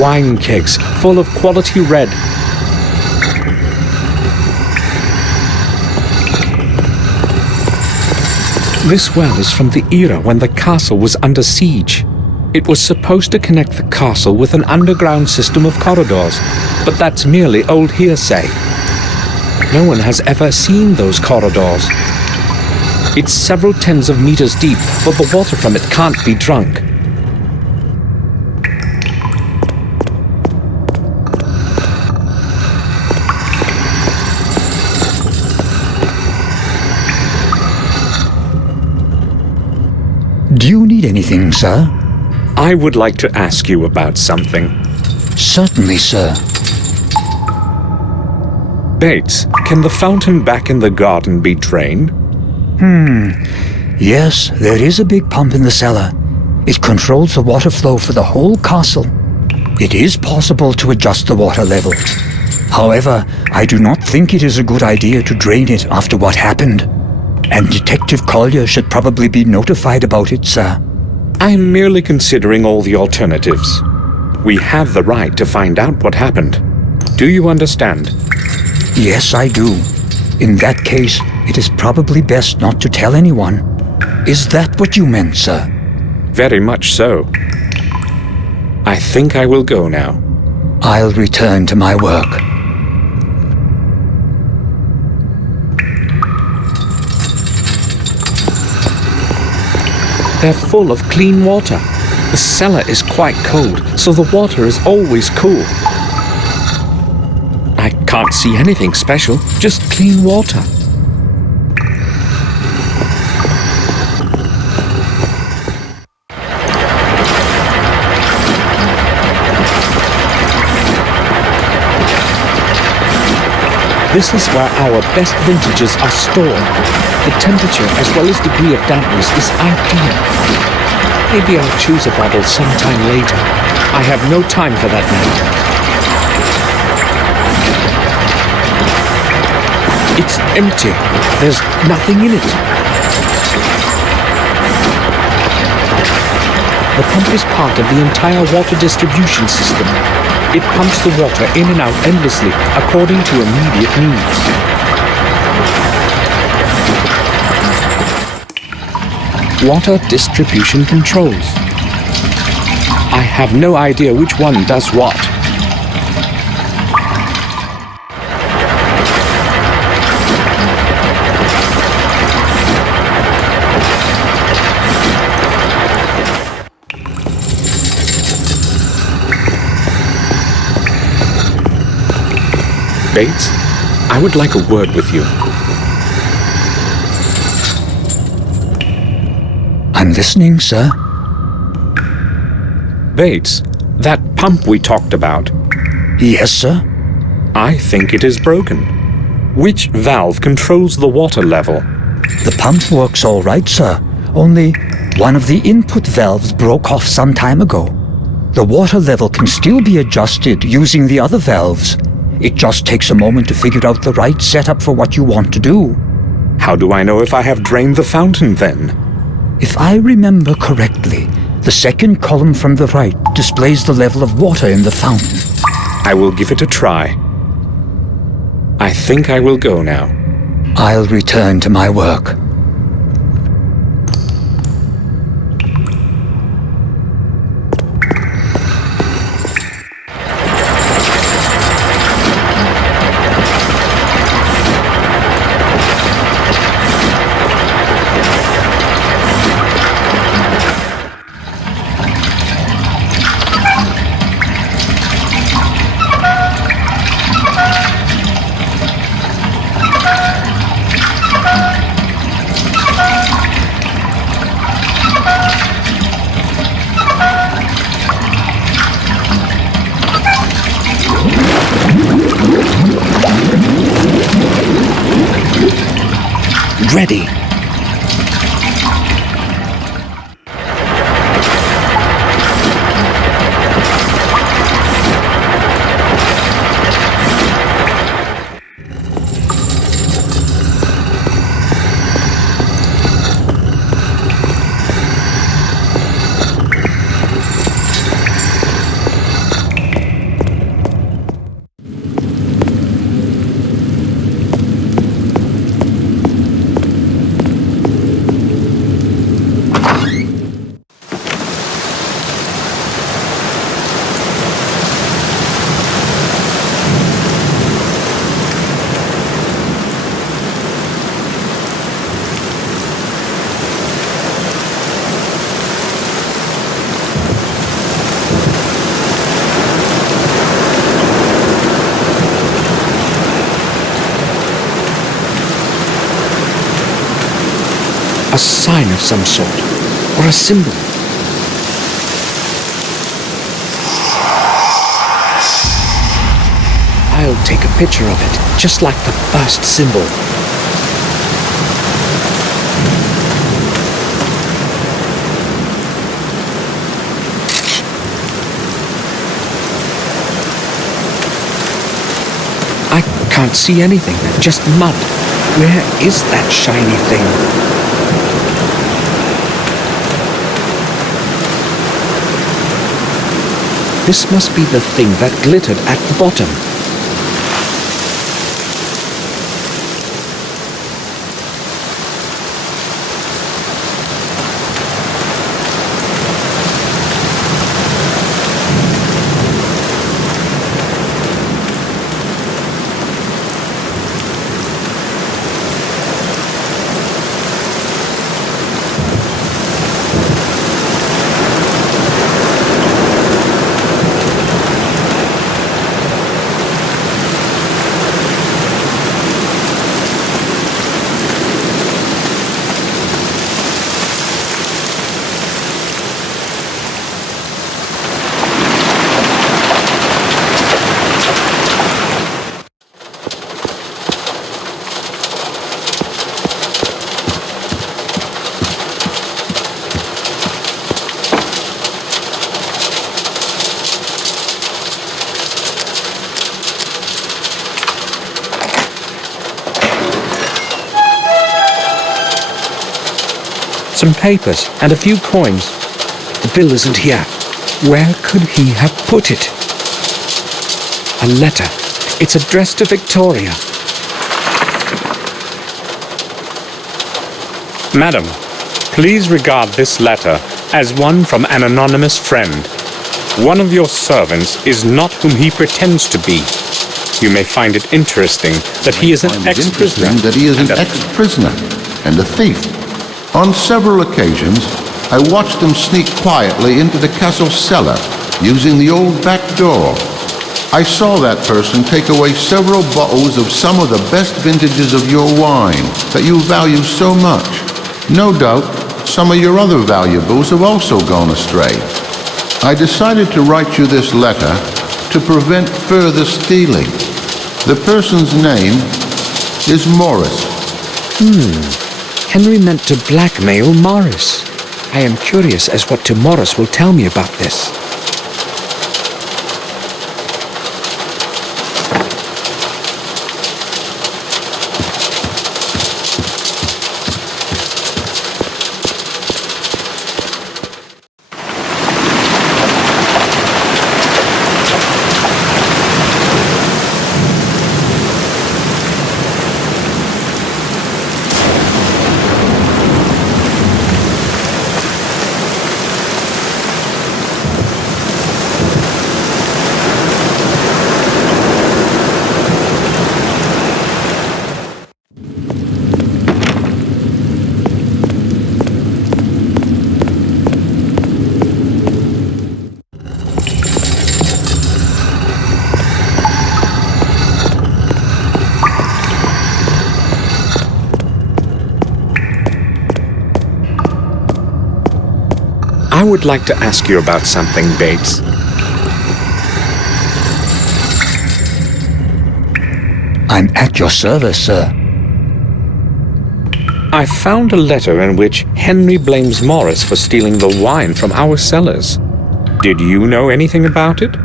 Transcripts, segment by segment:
wine kegs full of quality red. This well is from the era when the castle was under siege. It was supposed to connect the castle with an underground system of corridors, but that's merely old hearsay. No one has ever seen those corridors. It's several tens of meters deep, but the water from it can't be drunk. Do you need anything, sir? I would like to ask you about something. Certainly, sir. Bates, can the fountain back in the garden be drained? Yes, there is a big pump in the cellar. It controls the water flow for the whole castle. It is possible to adjust the water level. However, I do not think it is a good idea to drain it after what happened. And Detective Collier should probably be notified about it, sir. I'm merely considering all the alternatives. We have the right to find out what happened. Do you understand? Yes, I do. In that case, it is probably best not to tell anyone. Is that what you meant, sir? Very much so. I think I will go now. I'll return to my work. They're full of clean water. The cellar is quite cold, so the water is always cool. I can't see anything special, just clean water. This is where our best vintages are stored. The temperature as well as degree of dampness is ideal. Maybe I'll choose a bottle sometime later. I have no time for that now. It's empty. There's nothing in it. The pump is part of the entire water distribution system. It pumps the water in and out endlessly according to immediate needs. Water distribution controls. I have no idea which one does what. Bates, I would like a word with you. I'm listening, sir. Bates, that pump we talked about. Yes, sir. I think it is broken. Which valve controls the water level? The pump works all right, sir. Only one of the input valves broke off some time ago. The water level can still be adjusted using the other valves. It just takes a moment to figure out the right setup for what you want to do. How do I know if I have drained the fountain then? If I remember correctly, the second column from the right displays the level of water in the fountain. I will give it a try. I think I will go now. I'll return to my work. Ready. A sign of some sort, or a symbol. I'll take a picture of it, just like the first symbol. I can't see anything, just mud. Where is that shiny thing? This must be the thing that glittered at the bottom. Some papers and a few coins. The bill isn't here. Where could he have put it? A letter. It's addressed to Victoria. Madam, please regard this letter as one from an anonymous friend. One of your servants is not whom he pretends to be. You may find it interesting that he is an ex-prisoner. And a thief. On several occasions, I watched him sneak quietly into the castle cellar, using the old back door. I saw that person take away several bottles of some of the best vintages of your wine that you value so much. No doubt, some of your other valuables have also gone astray. I decided to write you this letter to prevent further stealing. The person's name is Morris. Henry meant to blackmail Morris. I am curious as what Morris will tell me about this. I would like to ask you about something, Bates. I'm at your service, sir. I found a letter in which Henry blames Morris for stealing the wine from our cellars. Did you know anything about it?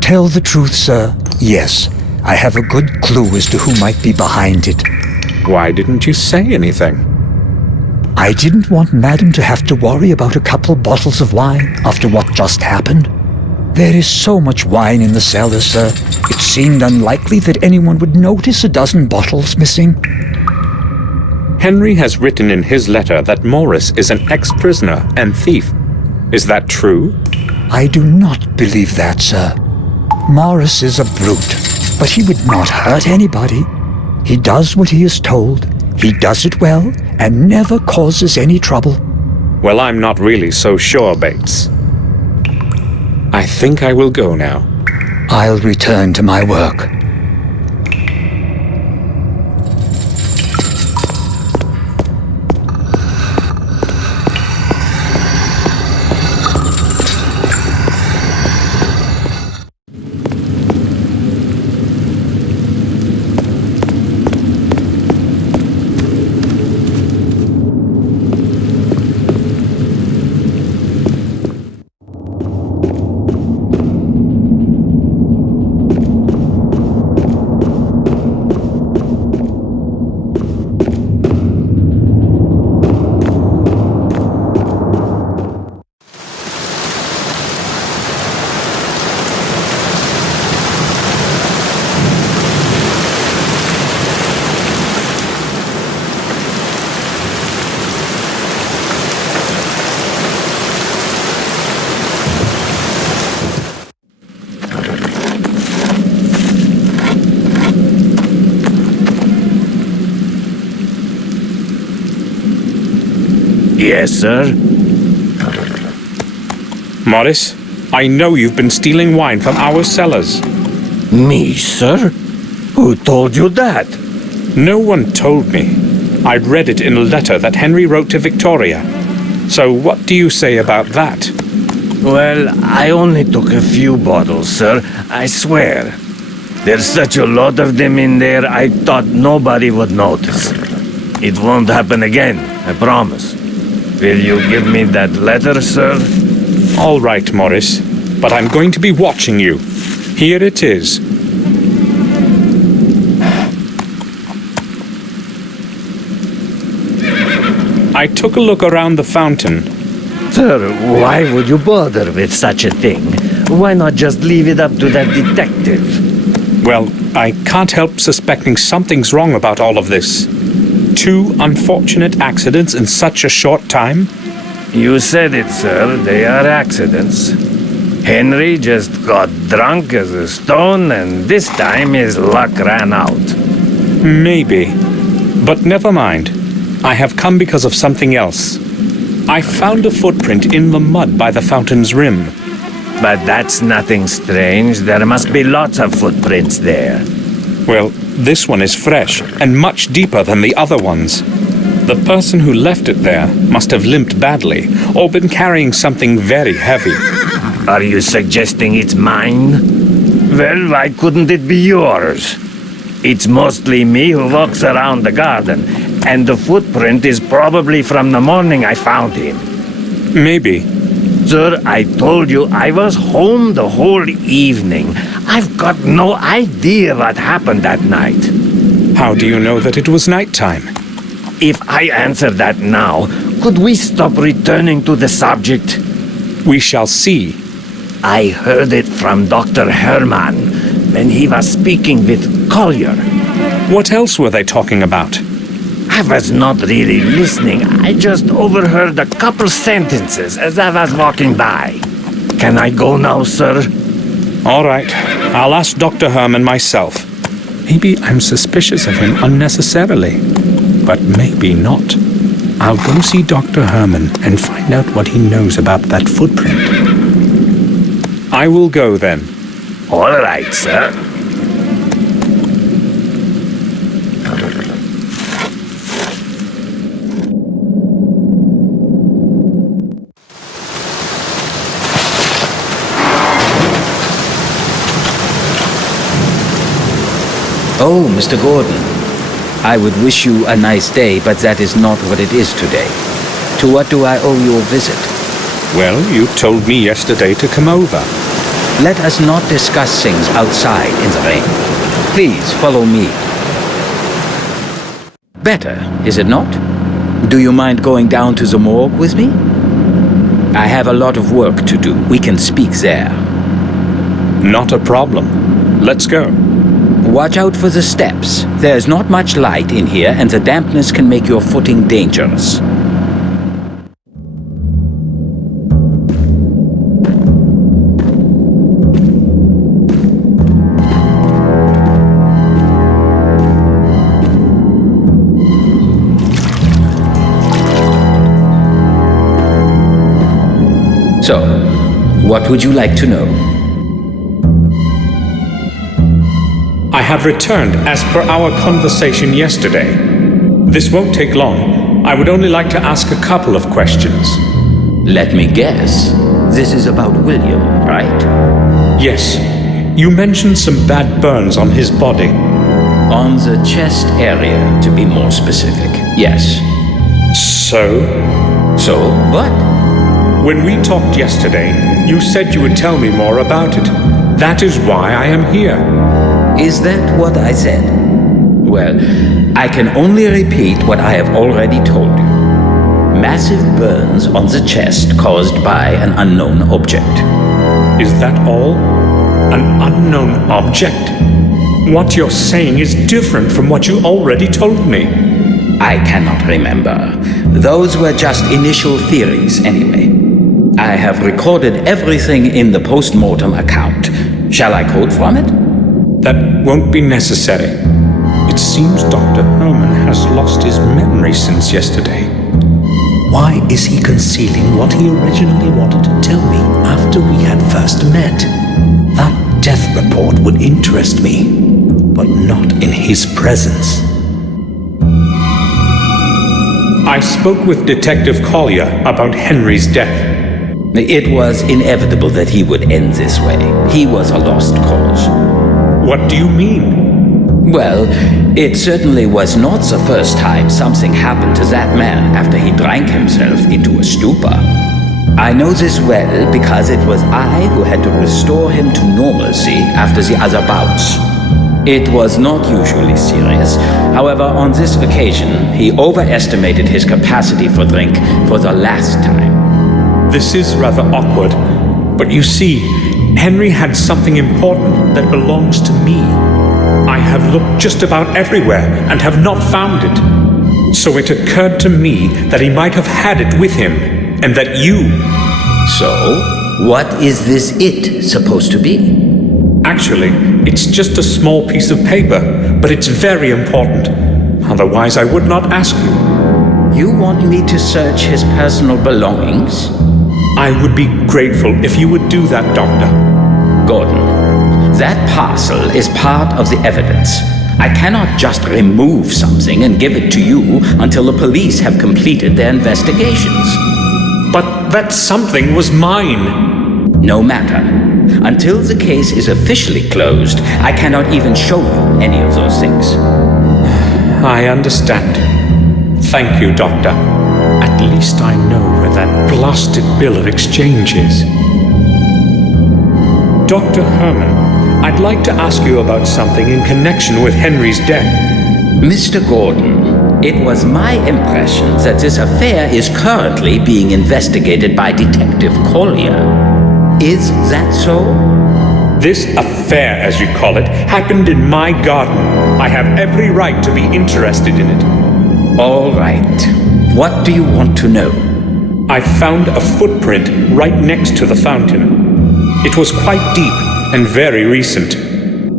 Tell the truth, sir. Yes, I have a good clue as to who might be behind it. Why didn't you say anything? I didn't want Madam to have to worry about a couple bottles of wine after what just happened. There is so much wine in the cellar, sir. It seemed unlikely that anyone would notice a dozen bottles missing. Henry has written in his letter that Morris is an ex-prisoner and thief. Is that true? I do not believe that, sir. Morris is a brute, but he would not hurt anybody. He does what he is told. He does it well and never causes any trouble. Well, I'm not really so sure, Bates. I think I will go now. I'll return to my work. Yes, sir. Morris, I know you've been stealing wine from our cellars. Me, sir? Who told you that? No one told me. I'd read it in a letter that Henry wrote to Victoria. So what do you say about that? Well, I only took a few bottles, sir. I swear. There's such a lot of them in there, I thought nobody would notice. It won't happen again, I promise. Will you give me that letter, sir? All right, Morris, but I'm going to be watching you. Here it is. I took a look around the fountain. Sir, why would you bother with such a thing? Why not just leave it up to that detective? Well, I can't help suspecting something's wrong about all of this. 2 unfortunate accidents in such a short time? You said it, sir. They are accidents. Henry just got drunk as a stone, and this time his luck ran out. Maybe. But never mind. I have come because of something else. I found a footprint in the mud by the fountain's rim. But that's nothing strange. There must be lots of footprints there. Well, this one is fresh and much deeper than the other ones. The person who left it there must have limped badly or been carrying something very heavy. Are you suggesting it's mine? Well, why couldn't it be yours? It's mostly me who walks around the garden, and the footprint is probably from the morning I found him. Maybe. Sir, I told you I was home the whole evening. I've got no idea what happened that night. How do you know that it was nighttime? If I answer that now, could we stop returning to the subject? We shall see. I heard it from Dr. Herman when he was speaking with Collier. What else were they talking about? I was not really listening. I just overheard a couple sentences as I was walking by. Can I go now, sir? All right. I'll ask Dr. Herman myself. Maybe I'm suspicious of him unnecessarily, but maybe not. I'll go see Dr. Herman and find out what he knows about that footprint. I will go then. All right, sir. Oh, Mr. Gordon. I would wish you a nice day, but that is not what it is today. To what do I owe your visit? Well, you told me yesterday to come over. Let us not discuss things outside in the rain. Please follow me. Better, is it not? Do you mind going down to the morgue with me? I have a lot of work to do. We can speak there. Not a problem. Let's go. Watch out for the steps. There's not much light in here, and the dampness can make your footing dangerous. So, what would you like to know? I have returned as per our conversation yesterday. This won't take long. I would only like to ask a couple of questions. Let me guess. This is about William, right? Yes. You mentioned some bad burns on his body. On the chest area, to be more specific. Yes. So? So, what? When we talked yesterday, you said you would tell me more about it. That is why I am here. Is that what I said? Well, I can only repeat what I have already told you. Massive burns on the chest caused by an unknown object. Is that all? An unknown object? What you're saying is different from what you already told me. I cannot remember. Those were just initial theories anyway. I have recorded everything in the post-mortem account. Shall I quote from it? That won't be necessary. It seems Dr. Herman has lost his memory since yesterday. Why is he concealing what he originally wanted to tell me after we had first met? That death report would interest me, but not in his presence. I spoke with Detective Collier about Henry's death. It was inevitable that he would end this way. He was a lost cause. What do you mean? Well, it certainly was not the first time something happened to that man after he drank himself into a stupor. I know this well because it was I who had to restore him to normalcy after the other bouts. It was not usually serious. However, on this occasion, he overestimated his capacity for drink for the last time. This is rather awkward, but you see, Henry had something important that belongs to me. I have looked just about everywhere and have not found it. So it occurred to me that he might have had it with him, and that you... So, what is this it supposed to be? Actually, it's just a small piece of paper, but it's very important. Otherwise, I would not ask you. You want me to search his personal belongings? I would be grateful if you would do that, Doctor. Gordon, that parcel is part of the evidence. I cannot just remove something and give it to you until the police have completed their investigations. But that something was mine. No matter. Until the case is officially closed, I cannot even show you any of those things. I understand. Thank you, Doctor. At least I know where that blasted bill of exchange is. Dr. Herman, I'd like to ask you about something in connection with Henry's death. Mr. Gordon, it was my impression that this affair is currently being investigated by Detective Collier. Is that so? This affair, as you call it, happened in my garden. I have every right to be interested in it. All right. What do you want to know? I found a footprint right next to the fountain. It was quite deep and very recent.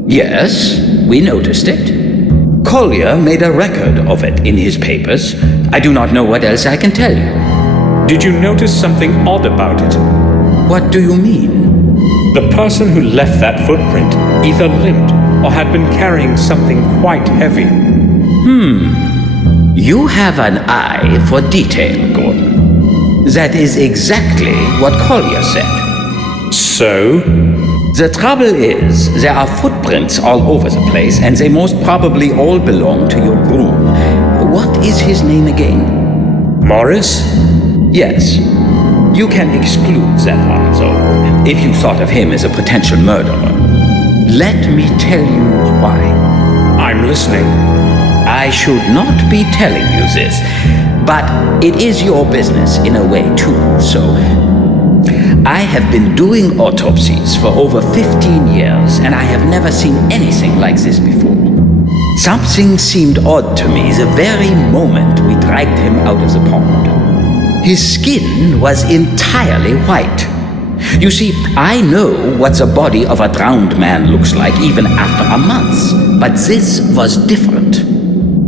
Yes, we noticed it. Collier made a record of it in his papers. I do not know what else I can tell you. Did you notice something odd about it? What do you mean? The person who left that footprint either limped or had been carrying something quite heavy. You have an eye for detail, Gordon. That is exactly what Collier said. So? The trouble is, there are footprints all over the place, and they most probably all belong to your groom. What is his name again? Morris? Yes. You can exclude that one, though, if you thought of him as a potential murderer. Let me tell you why. I'm listening. I should not be telling you this, but it is your business in a way too, so... I have been doing autopsies for over 15 years, and I have never seen anything like this before. Something seemed odd to me the very moment we dragged him out of the pond. His skin was entirely white. You see, I know what the body of a drowned man looks like even after a month, but this was different.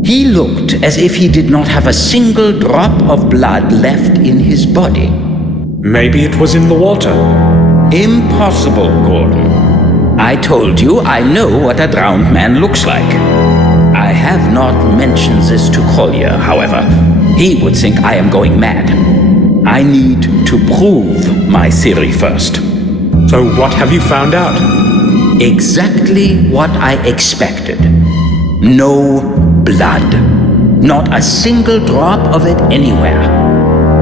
He looked as if he did not have a single drop of blood left in his body. Maybe it was in the water. Impossible, Gordon. I told you I know what a drowned man looks like. I have not mentioned this to Collier, however. He would think I am going mad. I need to prove my theory first. So what have you found out? Exactly what I expected. No blood. Not a single drop of it anywhere.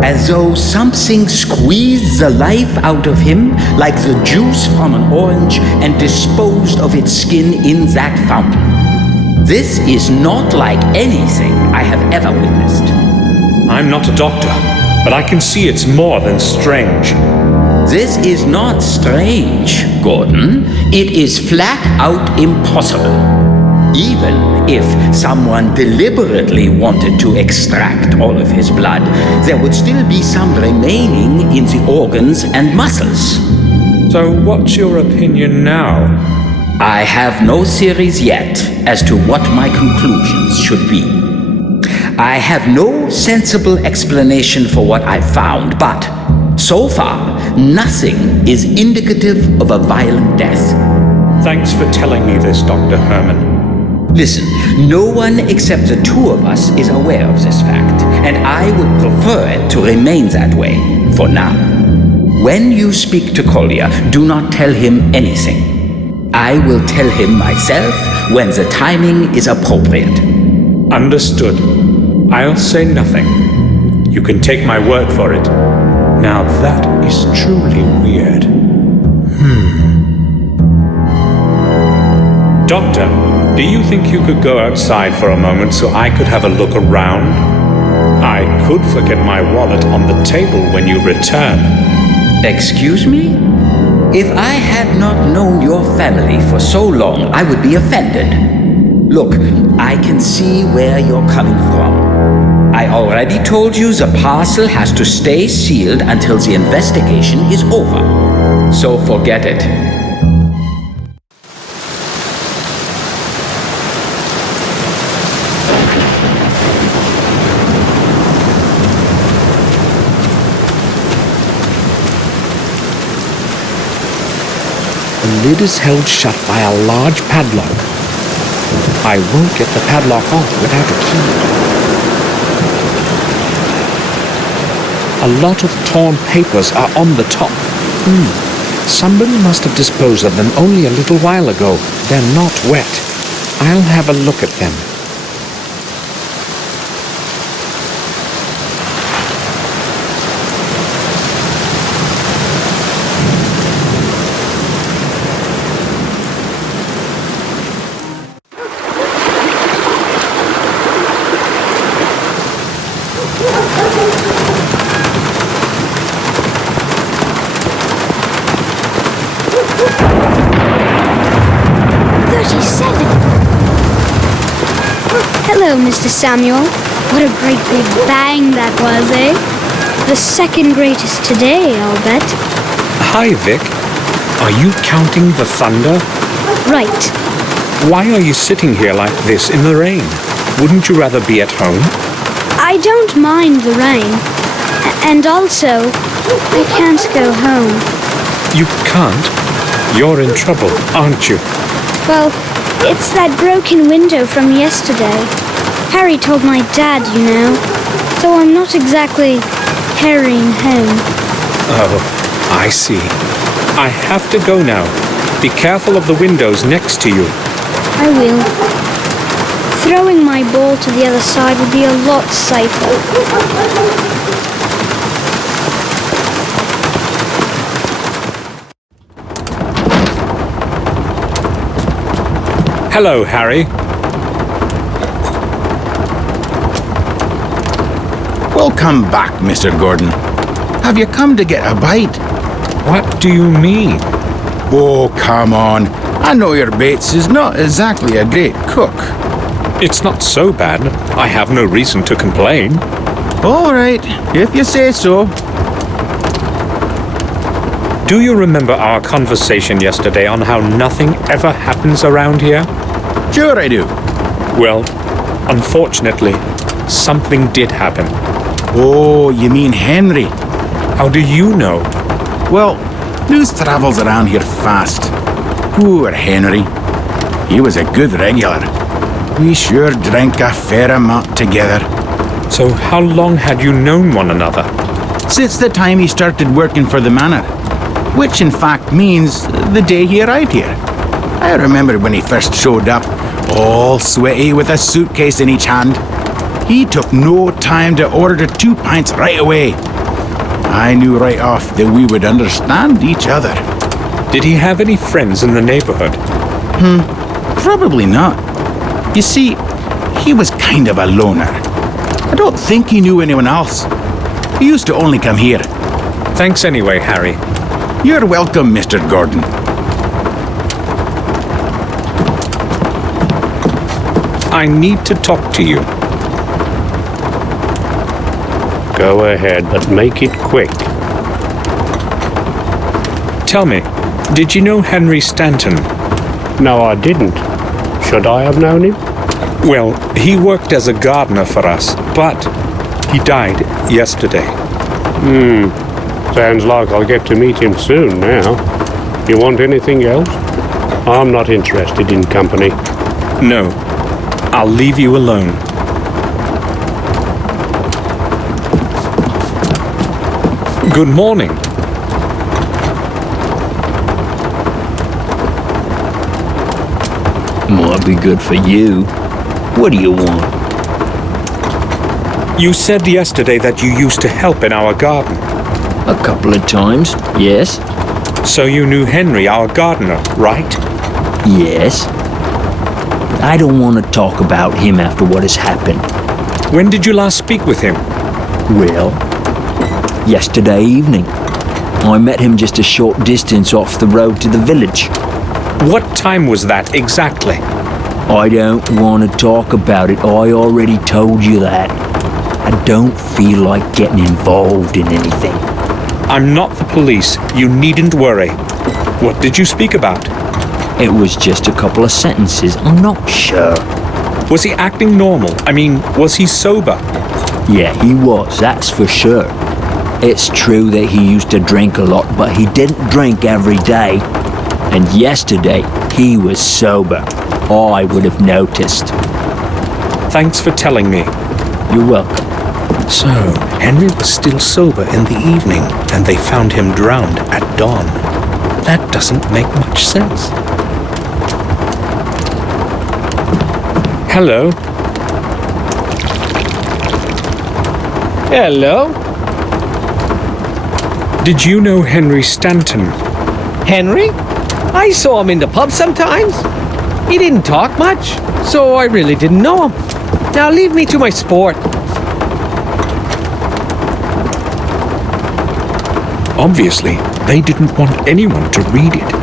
As though something squeezed the life out of him like the juice from an orange and disposed of its skin in that fountain. This is not like anything I have ever witnessed. I'm not a doctor, but I can see it's more than strange. This is not strange, Gordon. It is flat out impossible. Even if someone deliberately wanted to extract all of his blood, there would still be some remaining in the organs and muscles. So what's your opinion now? I have no theories yet as to what my conclusions should be. I have no sensible explanation for what I found, but so far, nothing is indicative of a violent death. Thanks for telling me this, Dr. Herman. Listen, no one except the two of us is aware of this fact, and I would prefer it to remain that way, for now. When you speak to Collier, do not tell him anything. I will tell him myself when the timing is appropriate. Understood. I'll say nothing. You can take my word for it. Now that is truly weird. Doctor, do you think you could go outside for a moment so I could have a look around? I could forget my wallet on the table when you return. Excuse me? If I had not known your family for so long, I would be offended. Look, I can see where you're coming from. I already told you the parcel has to stay sealed until the investigation is over. So forget it. The lid is held shut by a large padlock. I won't get the padlock off without a key. A lot of torn papers are on the top. Somebody must have disposed of them only a little while ago. They're not wet. I'll have a look at them. Hello, Mr. Samuel. What a great big bang that was, eh? The second greatest today, I'll bet. Hi, Vic. Are you counting the thunder? Right. Why are you sitting here like this in the rain? Wouldn't you rather be at home? I don't mind the rain. And also, I can't go home. You can't? You're in trouble, aren't you? Well, it's that broken window from yesterday. Harry told my dad, you know. So I'm not exactly hurrying home. Oh, I see. I have to go now. Be careful of the windows next to you. I will. Throwing my ball to the other side would be a lot safer. Hello, Harry. Welcome back, Mr. Gordon. Have you come to get a bite? What do you mean? Oh, come on. I know your Bates is not exactly a great cook. It's not so bad. I have no reason to complain. All right, if you say so. Do you remember our conversation yesterday on how nothing ever happens around here? Sure I do. Well, unfortunately, something did happen. Oh, you mean Henry? How do you know? Well, news travels around here fast. Poor Henry. He was a good regular. We sure drank a fair amount together. So how long had you known one another? Since the time he started working for the manor. Which in fact means the day he arrived here. I remember when he first showed up, all sweaty with a suitcase in each hand. He took no time to order 2 pints right away. I knew right off that we would understand each other. Did he have any friends in the neighborhood? Probably not. You see, he was kind of a loner. I don't think he knew anyone else. He used to only come here. Thanks anyway, Harry. You're welcome, Mr. Gordon. I need to talk to you. Go ahead, but make it quick. Tell me, did you know Henry Stanton? No, I didn't. Should I have known him? Well, he worked as a gardener for us. But he died yesterday. Sounds like I'll get to meet him soon now. You want anything else? I'm not interested in company. No, I'll leave you alone. Good morning. Might be good for you. What do you want? You said yesterday that you used to help in our garden. A couple of times, yes. So you knew Henry, our gardener, right? Yes. But I don't want to talk about him after what has happened. When did you last speak with him? Well, yesterday evening. I met him just a short distance off the road to the village. What time was that exactly? I don't want to talk about it. I already told you that. I don't feel like getting involved in anything. I'm not the police. You needn't worry. What did you speak about? It was just a couple of sentences. I'm not sure. Was he acting normal? I mean, was he sober? Yeah, he was, that's for sure. It's true that he used to drink a lot, but he didn't drink every day. And yesterday, he was sober. I would have noticed. Thanks for telling me. You're welcome. So, Henry was still sober in the evening, and they found him drowned at dawn. That doesn't make much sense. Hello. Hello? Did you know Henry Stanton? Henry? I saw him in the pub sometimes. He didn't talk much, so I really didn't know him. Now leave me to my sport. Obviously, they didn't want anyone to read it.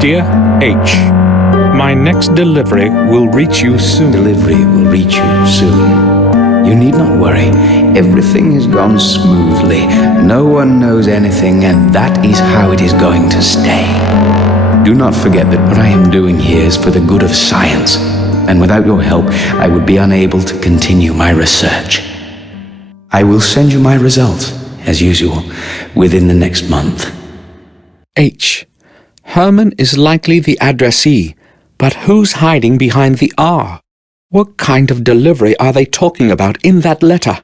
Dear H, my next delivery will reach you soon. Delivery will reach you soon. You need not worry. Everything has gone smoothly. No one knows anything, and that is how it is going to stay. Do not forget that what I am doing here is for the good of science, and without your help, I would be unable to continue my research. I will send you my results, as usual, within the next month. H. Herman is likely the addressee, but who's hiding behind the R? What kind of delivery are they talking about in that letter?